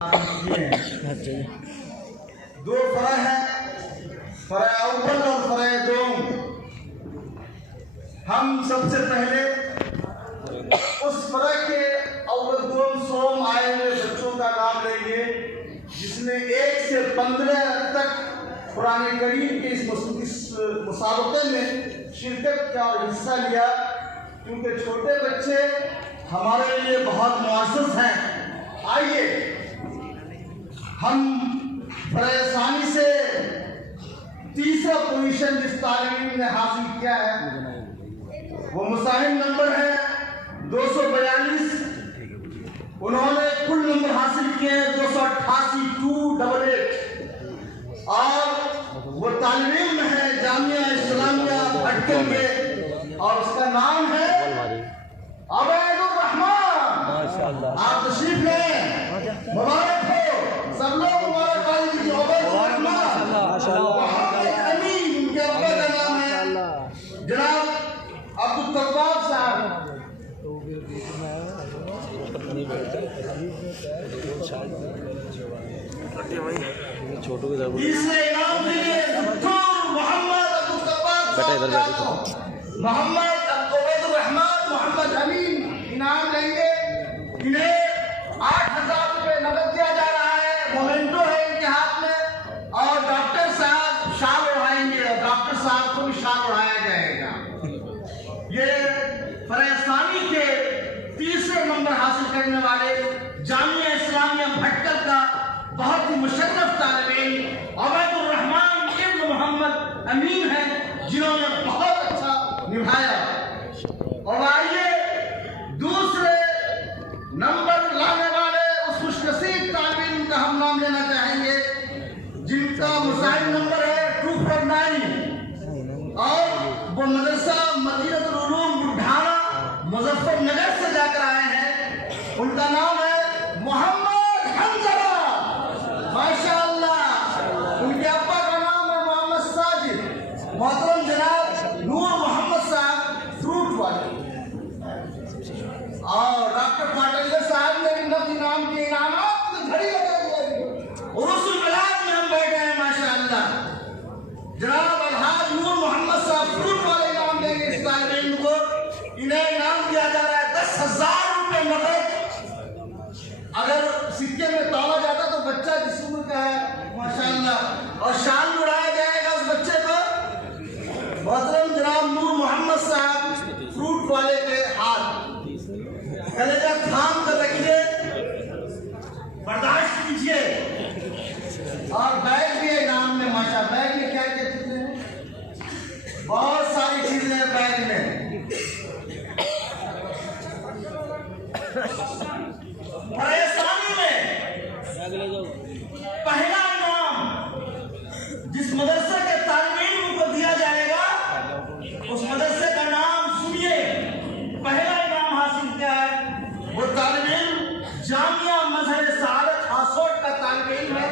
दो फरा है, फरा अव्वल और फरा दोम। हम सबसे पहले उस फरा के अव्वल दोम सोम आए हुए बच्चों का नाम लेंगे जिसने 1 से 15 तक कुरान करीम के इस मुसाबके में शिरकत का और हिस्सा लिया, क्योंकि छोटे बच्चे हमारे लिए बहुत मुआज़्ज़ज़ हैं। आइए हम परेशानी से तीसरा पोजीशन जिस तालीम ने हासिल किया है वो मुसाहिब नंबर है 242। उन्होंने कुल नंबर हासिल किए हैं 288 और वो तालीम में है जामिया इस्लामिया भटकल में, और उसका नाम है अबैदुर रहमान। आप तशरीफ लें, मुबारक हो सब लोग, मुबारक दीजिए। अबैदुर रहमान मोहम्मद अमीन उनके अब्बा का नाम है, जनाब अब्दुल तव्वाब साहब। तीसरे इनाम के लिए मोहम्मद अब्दुल तव्वाब मोहम्मद अबैदुर रहमान मोहम्मद अमीन इनाम लेंगे। इन्हें 8,000 रुपये नकद दिया जा रहा है, मोमेंटो है इनके हाथ में, और डॉक्टर साहब शाल उड़ाएंगे, डॉक्टर साहब को भी शाल उड़ाया जाएगा। ये फरेस्तानी के तीसरे नंबर हासिल करने वाले जामिया इस्लामिया भटकल का बहुत ही मुशर्रफ तालिब अबैदुर रहमान इब्न मोहम्मद अमीन है, जिन्होंने बहुत अच्छा निभाया। और आइए दूसरे नंबर लाने वाले उस खुशनसीब तालिब का हम नाम लेना चाहेंगे जिनका मुसाहिब नंबर है 249 और वो मदरसा मदीनतुल उलूम बुढ़ाना मुजफ्फरनगर से जाकर आए हैं। उनका नाम है मोहम्मद हमजा। माशाअल्लाह, उनके अब्बा का नाम है मोहम्मद साजिद। मोहतरम जनाब नूर मोहम्मद साहब फ्रूट वाले, और डॉक्टर पाटलिया साहब ने भी नफ्स इनाम के इनामात में घड़ी लगा दिया। उरुसुल मिलाद में हम बैठे हैं माशाअल्लाह। जनाब अलहाज नूर मोहम्मद साहब फ्रूट वाले इनाम देंगे इस तालिब को। इन्हें इनाम दिया जा रहा है 10,000 रुपये नकद। अगर सिक्के में तोला जाता तो बच्चा जिस उम्र का है माशाअल्लाह, और शाल उड़ाया जाएगा उस बच्चे को। मोहतरम जनाब नूर मोहम्मद साहब फ्रूट वाले के हाथ कलेजा थाम कर रखिए, बर्दाश्त कीजिए। और बैग भी है इनाम में माशा। बैग में क्या क्या चीजें हैं? बहुत सारी चीजें हैं बैग में। परेशानी में पहला इनाम जिस मदरसे के तालिब को दिया जाएगा उस मदरसे का नाम सुनिए। पहला इनाम हासिल किया है वो तालिब जामिया मजहर सआदत हासोट का तालिब है,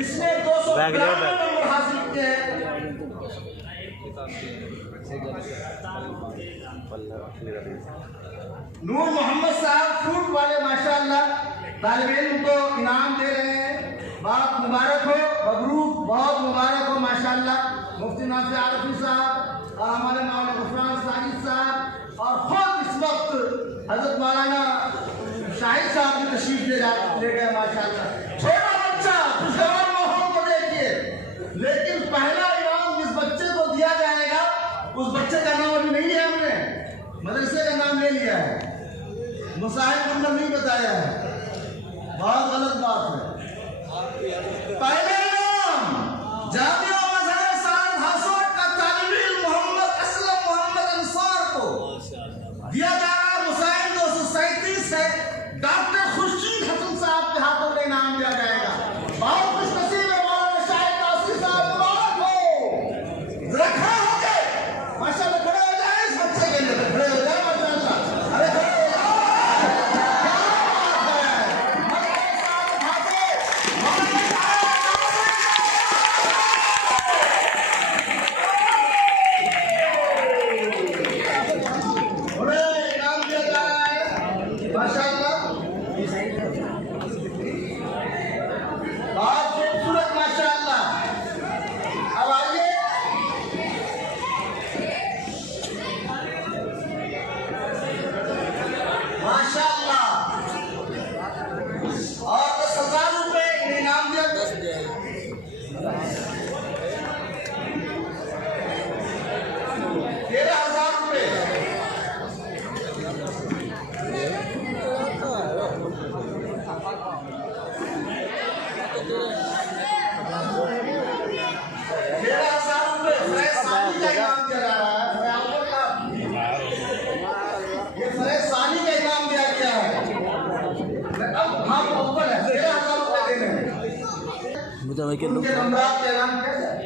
इसने 292 नंबर हासिल किए हैं। नूर मोहम्मद साहब फ्रूट वाले माशाअल्लाह तालिब इल्म को इनाम दे रहे हैं। बहुत मुबारक हो, मबरूक, बहुत मुबारक हो माशाअल्लाह। मुफ्ती नाफी आरफी साहब और हमारे मौलाना गुफरान साजिद साहब, और खुद इस वक्त हजरत मौलाना शाहिद साहब की तशरीफ ले गए माशाअल्लाह। छोटा बच्चा खुशगवार माहौल को देखिए। लेकिन पहला इनाम जिस बच्चे को दिया जाएगा उस बच्चे का नाम अभी नहीं है, हमने मदरसे का नाम ले लिया है, मुसाहिब नंबर नहीं बताया है। बहुत गलत बात है। पहले इनाम जामिया मजहर सआदत हासोट का तालिब इल्म मोहम्मद असलम मोहम्मद अंसार को दिया जा रहा है। मुसाहिब 237 है, डॉक्टर खुर्शीद हसन साहब के हाथों में इनाम दिया जाएगा। बहुत खुशनसीब है मौलाना शाहिद कासिम साहब, मुबारक हो। जरा खड़े हो गए माशाअल्लाह, खड़े हो जाए इस बच्चे के लिए, खड़े हो जाए माशाअल्लाह। अरे खड़े हो जाओ, क्या बात है। उनके नंबरात का ऐलान किया जाए।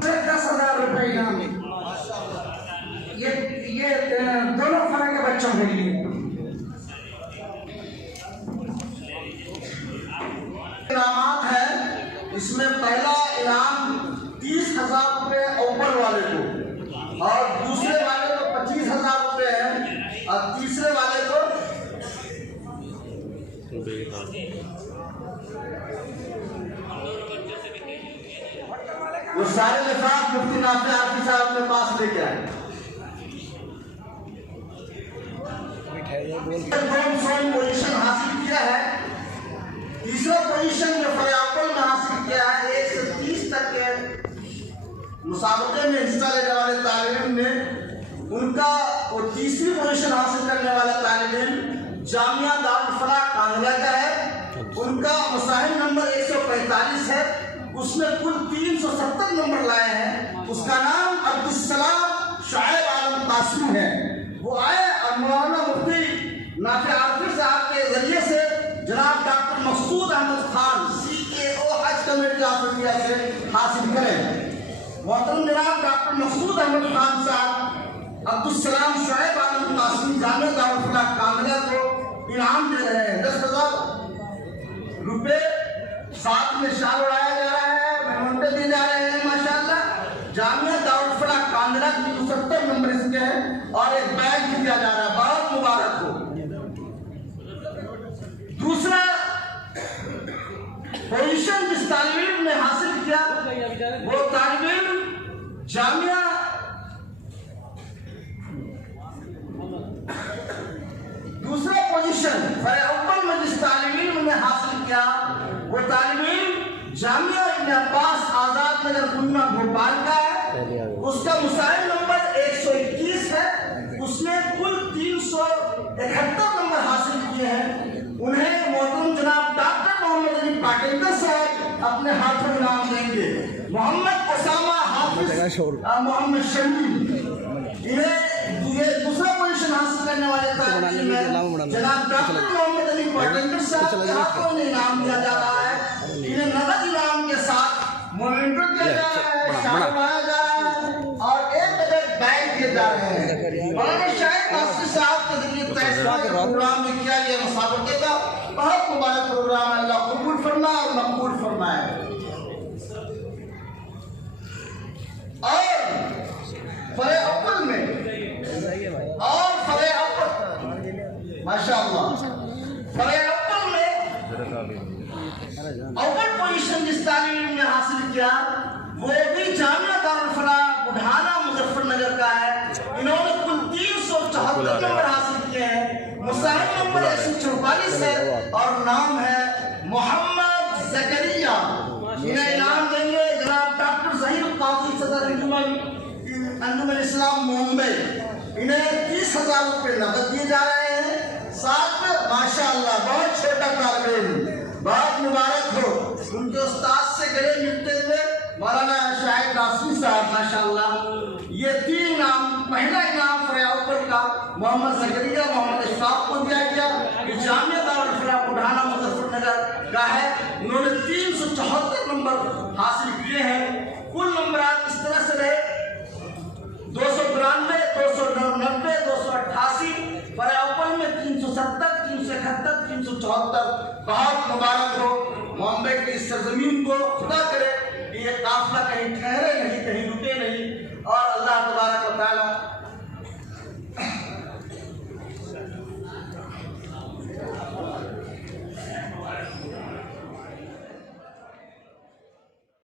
10,000 रुपये इनाम, ये दोनों फरा के बच्चों के लिए। इनामात है, इसमें पहला इनाम 30,000 रुपये अव्वल वाले को, और दूसरे वाले को 25,000 रुपये है, और तीसरे वाले को वो सारे लिफाफ मुफ्ती नाफे आफी साहब अपने पास लेके आए। पोजीशन हासिल किया है। तीसरा पोजीशन जो फरियाकुल में हासिल किया है, 1 से 30 तक के मुसाबके में हिस्सा लेने वाले तालिब में उनका वो तीसरी पोजीशन हासिल करने वाला तालिब जामिया दारुल फलाह कांगड़ा का है। उनका मुसाहिब नंबर 145 है, उसने कुल 370 नंबर लाए हैं। उसका नाम अब्दुस्सलाम शाइब आलम कासिम है। वो आए और मौलाना मुफ्ती नाफे आरफी साहब के जरिए से जनाब डॉक्टर मकसूद अहमद खान CAO हज कमेटी ऑफ इंडिया से हासिल करें। मोहतरम जनाब डॉक्टर मकसूद अहमद खान साहब अब्दुस्सलाम शाइब आलम कासिम जामिया दारुल फलाह कांगड़ा को इनाम दे रहे हैं। 10,000 रुपये, साथ में शाल उड़ाया जा रहा है, मेहमान दिए जा रहे हैं माशाल्लाह। जामिया दारुल फलाह कांगड़ा की 70 नंबर इसके हैं, और एक बैग दिया जा रहा है। बहुत मुबारक हो। दूसरा पोजीशन जिस तालिब इल्म ने हासिल किया, वो तालिब इल्म जामिया दूसरा पोजीशन फरियाकुल में जिस तालिब इल्म ने हासिल किया, वो तालिब इल्म जामिया इब्न अब्बास आजाद नगर गुन्ना भोपाल का है। उसका मुसाहिब नंबर 121 है। उसने कुल 371 नंबर हासिल किए हैं। उन्हें मोहतरम जनाब डॉक्टर मोहम्मद अली पाटिलकर साहब अपने हाथों इनाम देंगे। मोहम्मद ओसामा हाफिज मोहम्मद शमीम, इन्हें ये दूसरा पोजीशन हासिल करने वाले जनाब डॉक्टर मोहम्मद अली पाटिलकर साहब के हाथों में इनाम दिया जा रहा है। इन्हें नगद इनाम के साथ मॉनिटर किया जा रहा है, शाल उड़ाया जा रहा है, और एक बैग दिए जा रहे हैं। मौलाना शाहिद कासिम साहब के जरिए प्रोग्राम में किया गया मुसाबके का बहुत मुबारक प्रोग्राम है। अल्लाह कबूल फरमाए और मकबूल फरमाए। और फरियाकुल में माशाअल्लाह फरियाकुल में अव्वल पोजीशन जिस तालिब इल्म ने हासिल किया, वो भी जामिया दारुल फलाह बुढ़ाना मुजफ्फरनगर का है। इन्होंने कुल 374 नंबर हासिल किए हैं। मुसाहिब नंबर 144 है, और नाम है मोहम्मद ज़करिया। इन्हें इनाम देंगे जनाब डॉक्टर ज़हीर काजी सदर अंजुमन इस्लाम मुंबई। इन्हें 30,000 रुपये नकद दिए जा रहे हैं। साथ में माशाअल्लाह बहुत छोटा तालिब इल्म, बहुत मुबारक हो। उनके उस्ताद से गले मिलते हुए मौलाना शाहिद कासिम साहब माशाअल्लाह। ये 3 इनाम, पहला इनाम फरियाकुल का मोहम्मद ज़करिया मोहम्मद इशफाक को दिया गया, कि जामिया दारुल फलाह बुढ़ाना मुजफ्फरनगर का है। उन्होंने 374 नंबर हासिल किए हैं। कुल नंबरात इस तरह से रहे 292, 290, 288। फरियाकुल में 370, 371, 374। बहुत मुबारक हो। मुंबई की इस सरजमीन को खुदा करे कि ये काफिला कहीं ठहरे नहीं, कहीं रुके नहीं, और अल्लाह तबारक व तआला